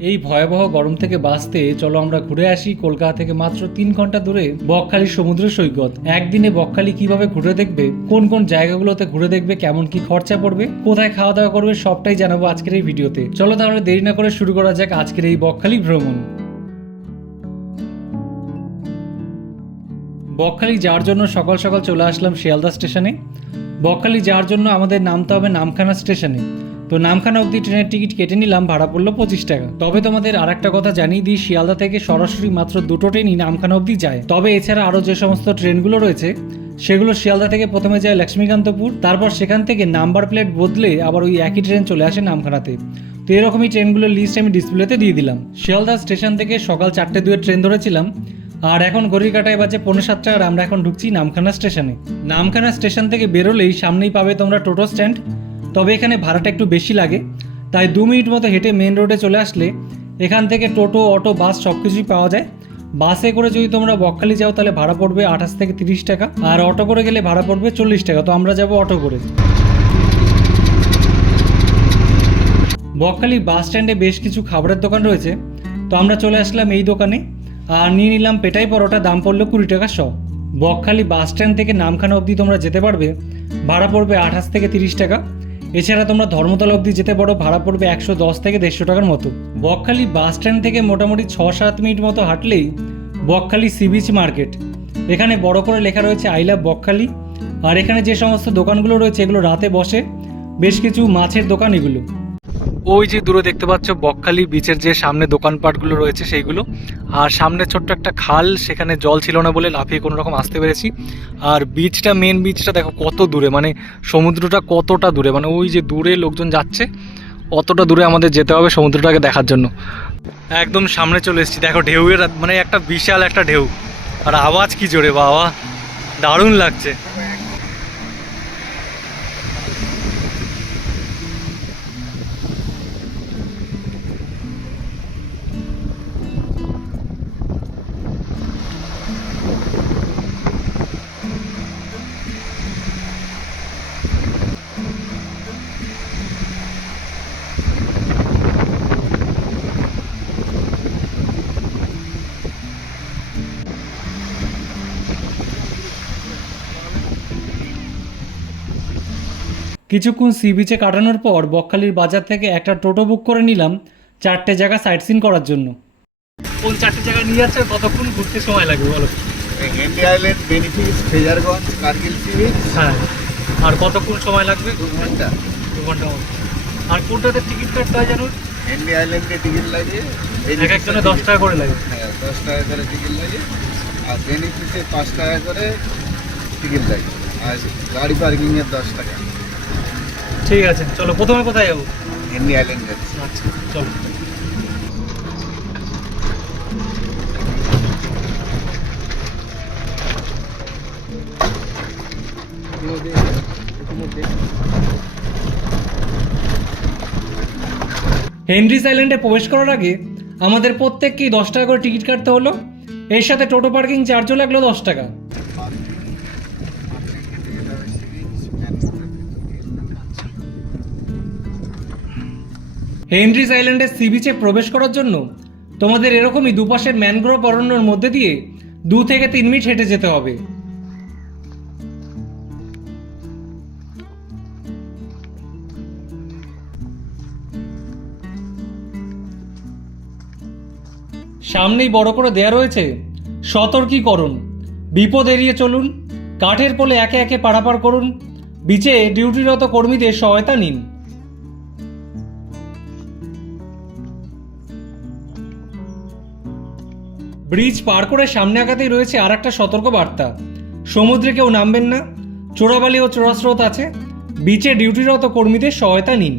এই ভয়াবহ গরম থেকে বাঁচতে চলো আমরা ঘুরে আসি কলকাতা থেকে মাত্র তিন ঘণ্টা দূরে বকখালি সমুদ্র সৈকত। একদিনে বকখালি কীভাবে ঘুরে দেখবে? কোন কোন জায়গাগুলোতে ঘুরে দেখবে? কেমন কি খরচা পড়বে? কোথায় খাওয়া দাওয়া করবে? সবটাই জানাব আজকের এই ভিডিওতে। চলো তাহলে দেরি না করে শুরু করা যাক আজকের এই বকখালি ভ্রমণ। বকখালি যাওয়ার জন্য সকাল সকাল চলে আসলাম শিয়ালদা স্টেশনে। বকখালি যাওয়ার জন্য আমাদের নামতে হবে নামখানা স্টেশনে। তো নামখানা অবধি ট্রেনের টিকিট কেটে নিলাম, ভাড়া পড়ল পঁচিশ টাকা। তবে তোমাদের আর একটা কথা জানিয়ে দিই, শিয়ালদা থেকে সরাসরি মাত্র দুটো ট্রেনই নামখানা অবধি যায়। তবে এছাড়া আরও যে সমস্ত ট্রেনগুলো রয়েছে, সেগুলো শিয়ালদা থেকে প্রথমে যায় লক্ষ্মীকান্তপুর, তারপর সেখান থেকে নাম্বার প্লেট বদলে আবার ওই একই ট্রেন চলে আসে নামখানাতে। তো এরকমই ট্রেনগুলোর লিস্ট আমি ডিসপ্লেতে দিয়ে দিলাম। শিয়ালদা স্টেশন থেকে সকাল চারটে দুয়ের ট্রেন ধরেছিলাম, আর এখন ঘড়ির কাটায় বাজে পৌনে সাতটা আর আমরা এখন ঢুকছি নামখানা স্টেশনে। নামখানা স্টেশন থেকে বেরোলেই সামনেই পাবে তোমরা টোটো স্ট্যান্ড তবে এখানে ভাড়াটা একটু বেশি লাগে। তাই দু মিনিট মতো হেঁটে মেন রোডে চলে আসলে এখান থেকে টোটো, অটো, বাস সব কিছুই পাওয়া যায়। বাসে করে যদি তোমরা বকখালি যাও তাহলে ভাড়া পড়বে আঠাশ থেকে তিরিশ টাকা। আর অটো করে গেলে ভাড়া পড়বে চল্লিশ টাকা। তো আমরা যাব অটো করে। বকখালি বাস স্ট্যান্ডে বেশ কিছু খাবারের দোকান রয়েছে। তো আমরা চলে আসলাম এই দোকানে। আর নিয়ে নিলাম পেটাই পরোটা, দাম পড়ল কুড়ি টাকা শ। বকখালি বাস স্ট্যান্ড থেকে নামখানা অবধি তোমরা যেতে পারবে। ভাড়া পড়বে আঠাশ থেকে তিরিশ টাকা। এছাড়া তোমরা ধর্মতলা অবধি যেতে পারো, ভাড়া পড়বে একশো দশ থেকে দেড়শো টাকার মতো। বকখালি বাস স্ট্যান্ড থেকে মোটামুটি ছ সাত মিনিট মতো হাঁটলেই বকখালি সি বিচ মার্কেট। এখানে বড় করে লেখা রয়েছে, আই লাভ বকখালি। আর এখানে যে সমস্ত দোকানগুলো রয়েছে, এগুলো রাতে বসে। বেশ কিছু মাছের দোকান এগুলো। ওই যে দূরে দেখতে পাচ্ছ বকখালি বিচের যে সামনে দোকানপাটগুলো রয়েছে সেইগুলো। আর সামনে ছোট্ট একটা খাল, সেখানে জল ছিল না বলে লাফিয়ে কোনো রকম আসতে পেরেছি। আর বিচটা মেন বিচটা দেখো কত দূরে মানে সমুদ্রটা কতটা দূরে মানে ওই যে দূরে লোকজন যাচ্ছে, অতটা দূরে আমাদের যেতে হবে সমুদ্রটাকে দেখার জন্য। একদম সামনে চলে এসেছি। দেখো ঢেউয়ের মানে একটা বিশাল একটা ঢেউ। আর আওয়াজ কি জোরে, বাবা! দারুণ লাগছে। কিছুক্ষণ সি বিচে কাটানোর পর বকখালির বাজার থেকে একটা টোটো বুক করে নিলাম চারটে জায়গা সাইট সিন করার জন্য। কোন চারটে জায়গা নিয়ে যাচ্ছে কতক্ষণ ঘুরতে সময় লাগবে বলো? Henry island Benfish Frasergunj Kargil sea beach হ্যাঁ। আর কতক্ষণ সময় লাগবে? দু ঘণ্টা। দু ঘণ্টা আর কোনটাতে টিকিট কাটতে হয় জানো হেনরি আইল্যান্ডে টিকিট লাগে। এক একজনে দশ টাকা করে লাগে। হ্যাঁ দশ টাকা করে টিকিট লাগে। আর বেনিফিসে পাঁচ টাকা করে টিকিট লাগে। আর গাড়ি পার্কিংয়ের দশ টাকা। ঠিক আছে চলো প্রথমে কোথায় যাব? হেনরি আইল্যান্ড যাচ্ছে। আচ্ছা চলো। হেনরিস আইল্যান্ডে প্রবেশ করার আগে আমাদের প্রত্যেককেই দশ টাকা করে টিকিট কাটতে হলো। এর সাথে টোটো পার্কিং চার্জও লাগল দশ টাকা। হেনরিস আইল্যান্ডের সি বিচে প্রবেশ করার জন্য তোমাদের এরকমই দুপাশের ম্যানগ্রোভ অরণ্যর মধ্যে দিয়ে দু থেকে তিন মিনিট হেঁটে যেতে হবে। সামনেই বড় করে দেয়া রয়েছে সতর্কীকরণ। বিপদ এড়িয়ে চলুন, কাঠের পোলে একে একে পারাপার করুন, বিচে ডিউটিরত কর্মীদের সহায়তা নিন। ব্রিজ পার করে সামনে আগাতেই রয়েছে আর একটা সতর্ক বার্তা সমুদ্রে কেউ নামবেন না, চোরাবালি ও চোরাস্রোত আছে, বিচে ডিউটিরত কর্মীদের সহায়তা নিন।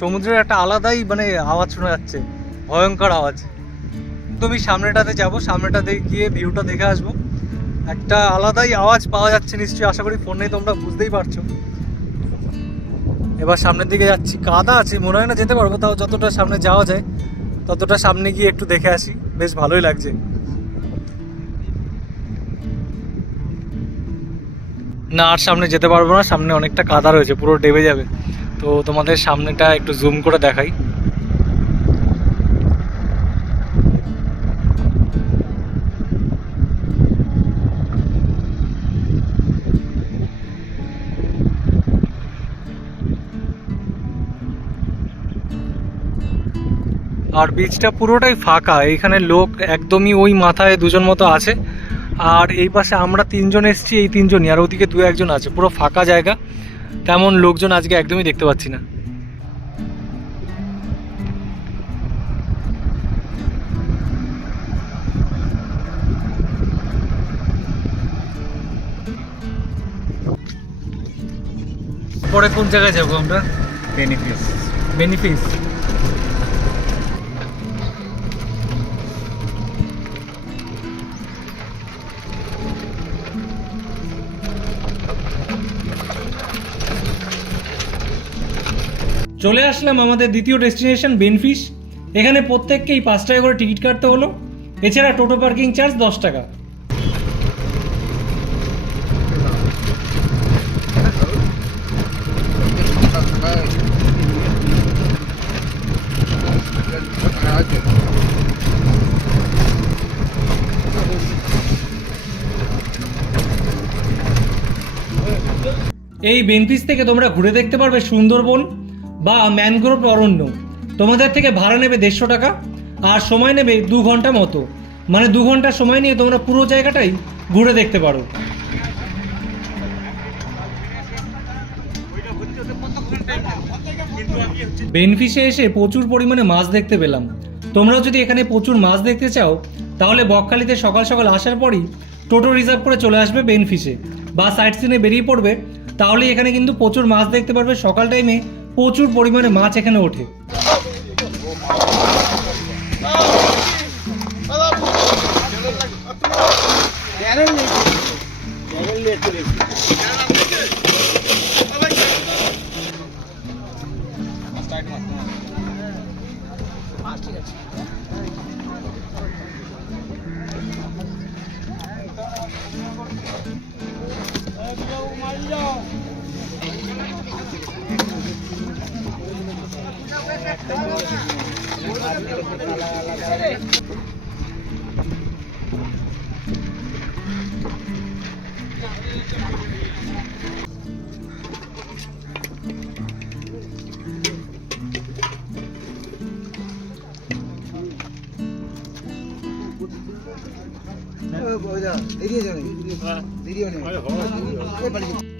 সমুদ্রের একটা আলাদাই মানে আওয়াজ শোনা যাচ্ছে, ভয়ঙ্কর আওয়াজ। তুমি সামনেটাতে যাব সামনেটাতে গিয়ে ভিউটা দেখে আসব। একটা আলাদাই আওয়াজ পাওয়া যাচ্ছে নিশ্চয়ই, আশা করি ফোনে তোমরা বুঝতেই পারছ। এবার সামনের দিকে যাচ্ছি। কাদা আছে, মনে হয় না যেতে পারব, তাও যতটা সামনে যাওয়া যায়, ততটা সামনে গিয়ে একটু দেখে আসি। বেশ ভালোই লাগছে। না, আর সামনে যেতে পারব না, সামনে অনেকটা কাদা রয়েছে, পুরো ডেবে যাবে। তো তোমাদের সামনেটা একটু জুম করে দেখাই। আর বিচটা পুরোটাই ফাঁকা। এখানে লোক একদমই ওই মাথায় দুজন মতো আছে। আর এই পাশে আমরা তিনজন এসেছি এই তিনজনই। আর ওদিকে দু একজন আছে। পুরো ফাঁকা জায়গা। তেমন লোকজন আজকে একদমই দেখতে পাচ্ছি না। পরে কোন জায়গায় যাব আমরা? বেনিফিস বেনিফিস চলে আসলাম আমাদের দ্বিতীয় ডেস্টিনেশন বেনফিশ। এখানে প্রত্যেককেই পাঁচ টাকা করে টিকিট কাটতে হলো। এছাড়া টোটো পার্কিং চার্জ দশ টাকা। এই বেনফিস থেকে তোমরা ঘুরে দেখতে পারবে সুন্দরবন। বা ম্যানগ্রোভ অরণ্য। তোমাদের থেকে ভাড়া নেবে দেড়শো টাকা, আর সময় নেবে দু ঘণ্টা মতো। মানে দু ঘণ্টা সময় নিয়ে তোমরা পুরো জায়গাটাই ঘুরে দেখতে পারো। বেনফিসে এসে প্রচুর পরিমাণে মাছ দেখতে পেলাম। তোমরাও যদি এখানে প্রচুর মাছ দেখতে চাও, তাহলে বকখালিতে সকাল সকাল আসার পরই টোটো রিজার্ভ করে চলে আসবে বেনফিসে বা সাইট সিনে বেরিয়ে পড়বে তাহলে এখানে কিন্তু প্রচুর মাছ দেখতে পারবে সকাল টাইমে প্রচুর পরিমাণে মাছ এখানে ওঠে।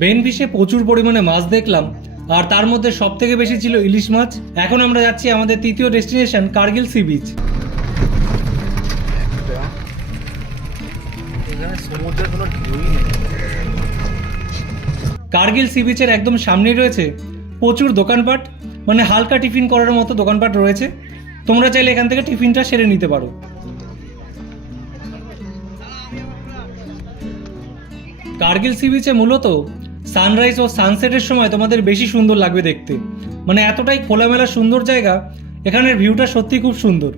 বেনফিশে প্রচুর পরিমাণে মাছ দেখলাম। আর তার মধ্যে সব থেকে বেশি ছিল ইলিশ মাছ। এখন আমরা যাচ্ছি আমাদের তৃতীয় destination, Kargil sea beach. Kargil sea বিচের একদম সামনেই রয়েছে প্রচুর দোকানপাট। মানে হালকা টিফিন করার মতো দোকানপাট রয়েছে। তোমরা চাইলে এখান থেকে টিফিনটা সেরে নিতে পারো। কার্গিল সি বিচে মূলত সানরাইজ ও সানসেটের সময় তোমাদের বেশি সুন্দর লাগবে দেখতে। মানে এতটাই খোলামেলা, সুন্দর জায়গা, এখানের ভিউটা সত্যি খুব সুন্দর।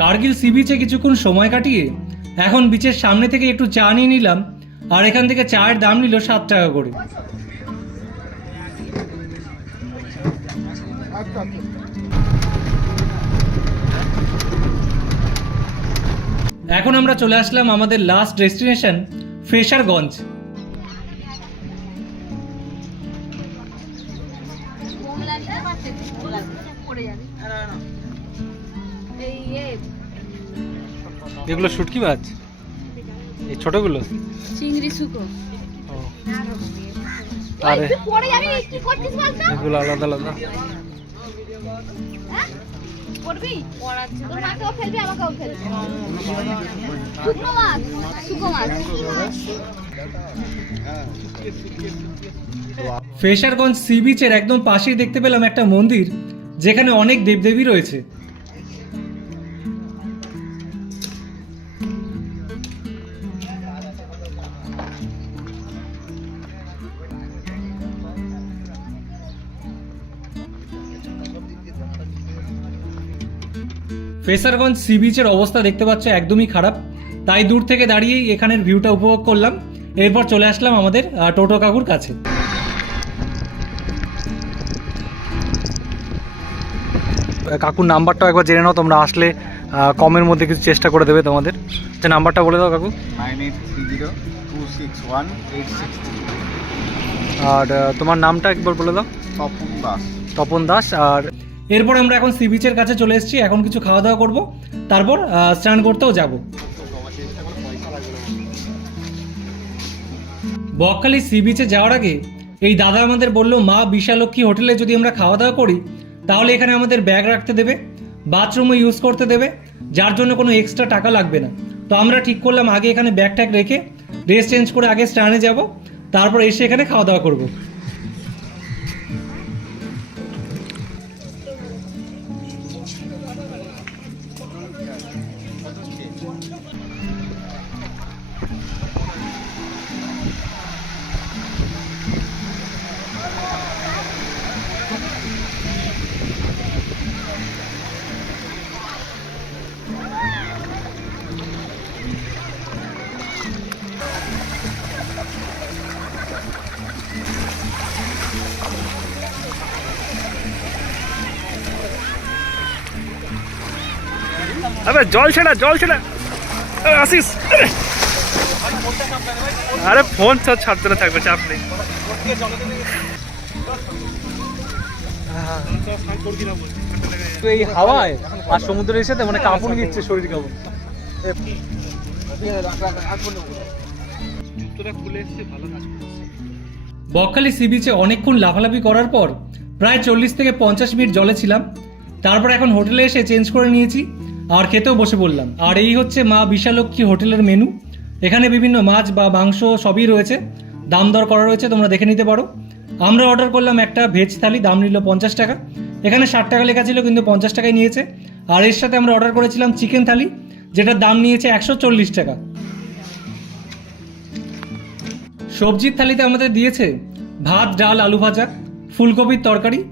কার্গিল সি বিচে কিছুক্ষণ সময় কাটিয়ে এখন বিচের সামনে থেকে একটু চা নিয়ে নিলাম, আর এখান থেকে চায়ের দাম নিল সাত টাকা করে। এখন আমরা চলে আসলাম আমাদের লাস্ট ডেস্টিনেশন ফ্রেশারগঞ্জ পড়ে যাবে এই এ এগুলো শুটকি মাছ? এই ছোটগুলো? চিংড়ি শুকো আরে। পড়ে যাবি কি করছিস বলতো? এগুলো আলাদা আলাদা। হ্যাঁ পড়বি পড়াচ্ছে। তোর মাকেও ফেলবি আমাকেও ফেলবি। শুকনো মাছ শুকো মাছ ফ্রেশারগঞ্জ সি বিচের একদম পাশেই দেখতে পেলাম একটা মন্দির যেখানে অনেক দেবদেবী রয়েছে। ফেসারগঞ্জ সি বিচের অবস্থা দেখতে পাচ্ছ একদমই খারাপ। তাই দূর থেকে দাঁড়িয়েই এখানের ভিউটা উপভোগ করলাম। এরপর চলে আসলাম আমাদের টোটো কাকুর কাছে। কাকুর নাম্বারটা একবার জেনে নাও তোমরা আসলে কমের মধ্যে কিছু চেষ্টা করে দেবে তোমাদের। যে নাম্বারটা বলে দাও কাকু। আর তোমার নামটা একবার বলে দাও। তপন দাস। তপন দাস আর এরপর আমরা এখন সি বিচের কাছে চলে এসেছি, এখন কিছু খাওয়া দাওয়া করব। তারপর স্নান করতেও যাব। বকখালি সি বিচে যাওয়ার আগে এই দাদা আমাদের বলল, মা বিশালক্ষী হোটেলে যদি আমরা খাওয়া দাওয়া করি, তাহলে এখানে আমাদের ব্যাগ রাখতে দেবে, বাথরুমও ইউজ করতে দেবে, যার জন্য কোনো এক্সট্রা টাকা লাগবে না। তো আমরা ঠিক করলাম, আগে এখানে ব্যাগ ট্যাগ রেখে ড্রেস চেঞ্জ করে আগে স্টানে যাব, তারপর এসে এখানে খাওয়া দাওয়া করব। আবে জল ছেড়া জল ছেড়া। আরে আসিস আরে। আরে ফোন সব ছাড়তে না থাকবে চাপ নেই। তো এই হাওয়ায় আর সমুদ্রের এসে মানে কাঁপুনি দিচ্ছে শরীর কেমন? বকখালি সি বিচে অনেকক্ষণ লাফালাফি করার পর প্রায় চল্লিশ থেকে পঞ্চাশ মিনিট জলে ছিলাম। তারপর এখন হোটেলে এসে চেঞ্জ করে নিয়েছি। আর খেতেও বসে পড়লাম। আর এই হচ্ছে মা বিশালক্ষী হোটেলের মেনু এখানে বিভিন্ন মাছ বা মাংস সবই রয়েছে। দাম দর করা রয়েছে, তোমরা দেখে নিতে পারো। আমরা অর্ডার করলাম একটা ভেজ থালি, দাম নিল পঞ্চাশ টাকা। এখানে ষাট টাকা লেখা ছিল, কিন্তু পঞ্চাশ টাকায় নিয়েছে। আর এর সাথে আমরা অর্ডার করেছিলাম চিকেন থালি, যেটার দাম নিয়েছে একশো চল্লিশ টাকা। সবজির থালিতে আমাদের দিয়েছে ভাত, ডাল, আলু ভাজা, ফুলকপির তরকারি।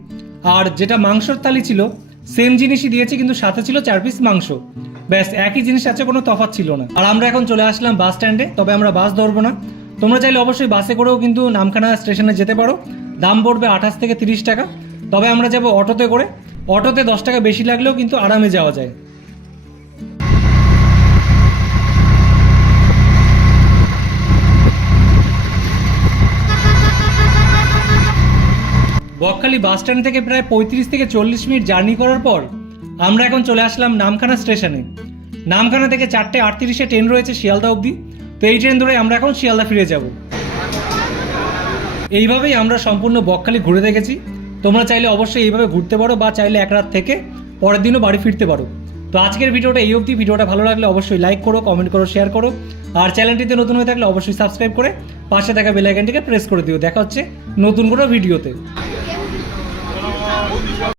আর যেটা মাংসর থালি ছিল সেম জিনিসই দিয়েছে, কিন্তু সাথে ছিল চার পিস মাংস। ব্যাস, একই জিনিস আছে কোনো তফাৎ ছিল না। আর আমরা এখন চলে আসলাম বাস স্ট্যান্ডে তবে আমরা বাস ধরবো না। তোমরা চাইলে অবশ্যই বাসে করেও কিন্তু নামখানা স্টেশনে যেতে পারো। দাম পড়বে আঠাশ থেকে তিরিশ টাকা। তবে আমরা যাব অটোতে করে। অটোতে দশ টাকা বেশি লাগলেও কিন্তু আরামে যাওয়া যায়। বকখালি বাস স্ট্যান্ড থেকে প্রায় পঁয়ত্রিশ থেকে চল্লিশ মিনিট জার্নি করার পর আমরা এখন চলে আসলাম নামখানা স্টেশনে। নামখানা থেকে চারটে আটত্রিশে ট্রেন রয়েছে শিয়ালদা অবধি। তো এই ট্রেন ধরে আমরা এখন শিয়ালদা ফিরে যাব। এইভাবেই আমরা সম্পূর্ণ বকখালি ঘুরে দেখেছি। তোমরা চাইলে অবশ্যই এইভাবে ঘুরতে পারো বা চাইলে এক রাত থেকে পরের দিনও বাড়ি ফিরতে পারো। তো আজকের ভিডিওটা এই অবধি। ভিডিওটা ভালো লাগলে অবশ্যই লাইক করো কমেন্ট করো শেয়ার করো। আর চ্যানেলটিতে নতুন হয়ে থাকলে অবশ্যই সাবস্ক্রাইব করে পাশে থাকা বেল আইকনটিকে প্রেস করে দিও। দেখা হচ্ছে নতুন কোনো ভিডিওতে